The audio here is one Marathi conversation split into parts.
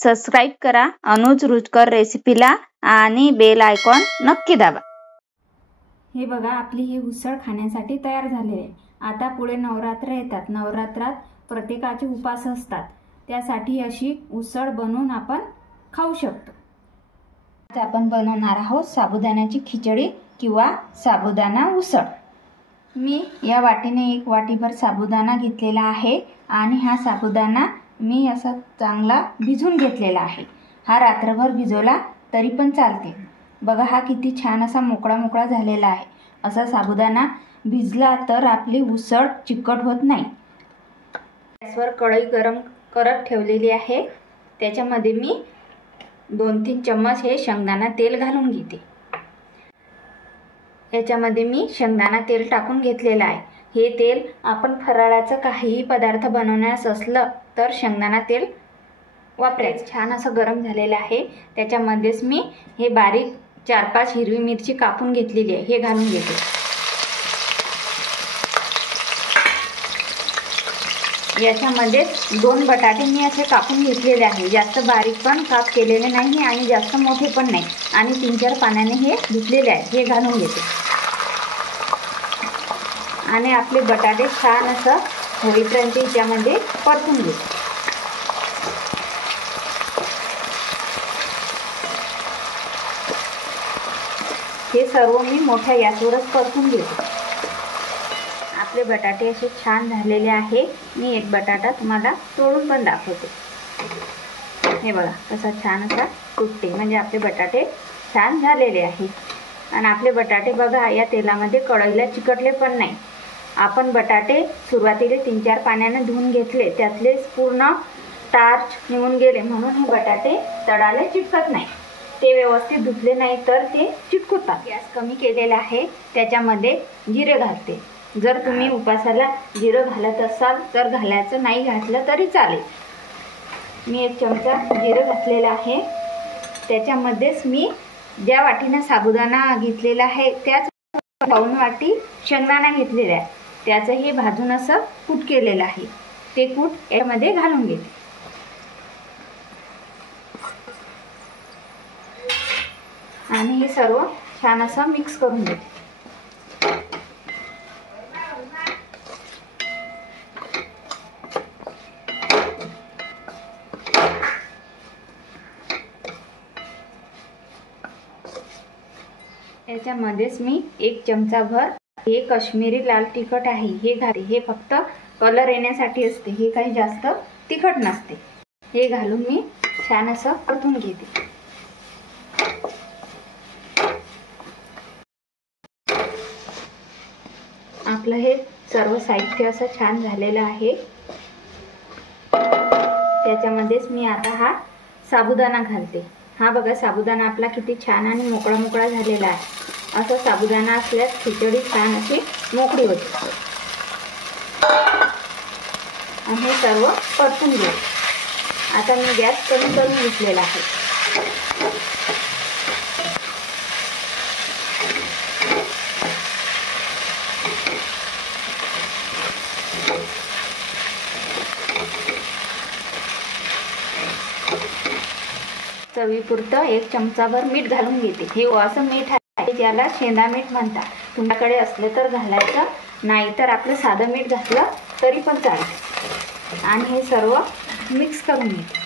सबस्क्राईब करा अनुज रुचकर रेसिपीला आणि बेल आयकॉन नक्की दाबा। हे बघा आपली ही उसळ खाण्यासाठी तयार झाली आहे। आता पुढे नवरात्र येतात। नवरात्रात प्रत्येकाचे उपास असतात, त्यासाठी अशी उसळ बनवून आपण खाऊ शकतो। आज आपण बनवणार आहोत साबुदाण्याची खिचडी किंवा साबुदाणा उसळ। मी या वाटीने 1 वाटीभर साबुदाणा घेतलेला आहे आणि हा साबुदाणा मी असा चांगला भिजून घेतलेला आहे। हा रात्रभर भिजवला तरी पण चालते। बघा हा किती छान असा मोकळा मोकळा झालेला आहे। असा साबुदाणा भिजला तर आपली उसळ चिकट होत नाही। गॅसवर कढई गरम करत ठेवलेली आहे। त्याच्यामध्ये मी 2-3 चम्मच हे शेंगदाणा तेल घालून घेते। याच्यामध्ये मी शेंगदाणा तेल टाकून घेतलेला आहे। हे तेल आपण फराळाचं काहीही पदार्थ बनवण्यास असलं तर शेंगदाणा तेल वापरायचं। छान असं गरम झालेलं आहे। त्याच्यामध्येच मी हे बारीक 4-5 हिरवी मिरची कापून घेतलेली आहे, हे घालून घेते। याच्यामध्ये 2 बटाटे मी असे कापून घेतलेले आहे। जास्त बारीक पण काप केलेले नाही आणि जास्त मोठे पण नाही आणि 3-4 पाण्याने हे धुतलेले आहे, हे घालून घेते। आणि आपले बटाटे छान असं होईपर्यंत याच्यामध्ये परतून घेते। हे सर्व मी मोठ्या गॅसवरच परतून घेते। आपले बटाटे असे छान झालेले आहे। मी एक बटाटा तुम्हाला तोडून पण दाखवते। हे बघा कसा छान असा तुटते, म्हणजे आपले बटाटे छान झालेले आहे। आणि आपले बटाटे बघा या तेलामध्ये कढईला चिकटले पण नाही। आपण बटाटे सुरुवातीला 3-4 पाण्याने धुवून घेतले, त्यातले पूर्ण स्टार्च निघून गेले, म्हणून हे बटाटे तळाला चिटकत नाही। ते व्यवस्थित धुतले नाही तर ते चिटकतात। गॅस कमी केलेला आहे। त्याच्यामध्ये जिरे घालते। जर तुम्ही उपासाला जिरे घालत असाल तर घालायचं, नाही घातलं तरी चालेल। मी 1 चमचा जिरे घातलेला आहे। त्याच्यामध्येच मी ज्या वाटीने साबुदाणा घेतलेला आहे त्याच पाऊण वाटी शेंगदाणा घेतलेला आहे। त्याचं हे भाजून असं कूट केलेलं आहे, ते कूट यामध्ये घालून घेते। आणि हे सर्व छान असं मिक्स करून घेते। याच्यामध्येच मी 1 चमचाभर हे काश्मीरी लाल तिखट आहे, हे घालते। हे फक्त कलर येण्यासाठी असते, हे काही जास्त तिखट नसते। हे घालून मी छान असं परतून घेते। आपलं हे सर्व साहित्य असं छान झालेलं आहे। त्याच्यामध्येच मी आता हा साबुदाणा घालते। हा बघा साबुदाणा आपला किती छान आणि मोकळा मोकळा झालेला आहे। असं साबुदाणा असल्यास खिचडी छान अशी मोकळी होते। आणि हे सर्व परतून घेऊ। आता मी गॅस कमी करून घेतलेला आहे। चवीपुरतं 1 चमचाभर मीठ घालून घेते। हे असं मीठ आहे ज्याला शेंदा मीठ म्हणतात। तुमच्याकडे असले तर घालायचं, नाही तर आपलं साधं मीठ घातलं तरी पण चालेल। आणि हे सर्व मिक्स करून घेते।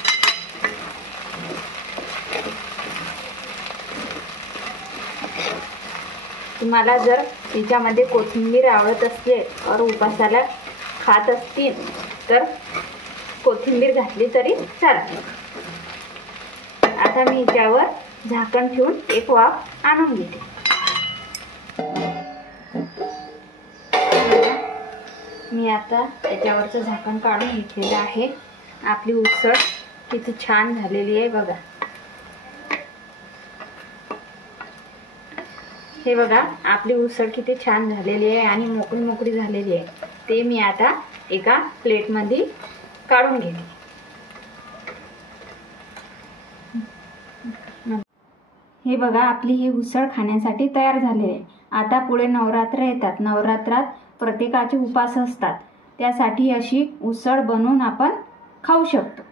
तुम्हाला जर याच्यामध्ये कोथिंबीर आवडत असले और उपासाला खात असतील तर कोथिंबीर घातली तरी चालते। आता मी याच्यावर झाकण ठेवून 1 वाफ आणून घेते। मी आता त्याच्यावरचं झाकण काढून घेतलेलं आहे। आपली उसळ किती छान झालेली आहे बघा। हे बघा आपली उसळ किती छान झालेली आहे आणि मोकळी मोकळी झालेली आहे। ते मी आता एका प्लेटमध्ये काढून घेते। हे बघा आपली ही उसळ खाण्यासाठी तयार झाली आहे। आता पुढे नवरात्र येतात। नवरात्रात प्रत्येकाचे उपास असतात, त्यासाठी अशी उसळ बनवून आपण खाऊ शकतो।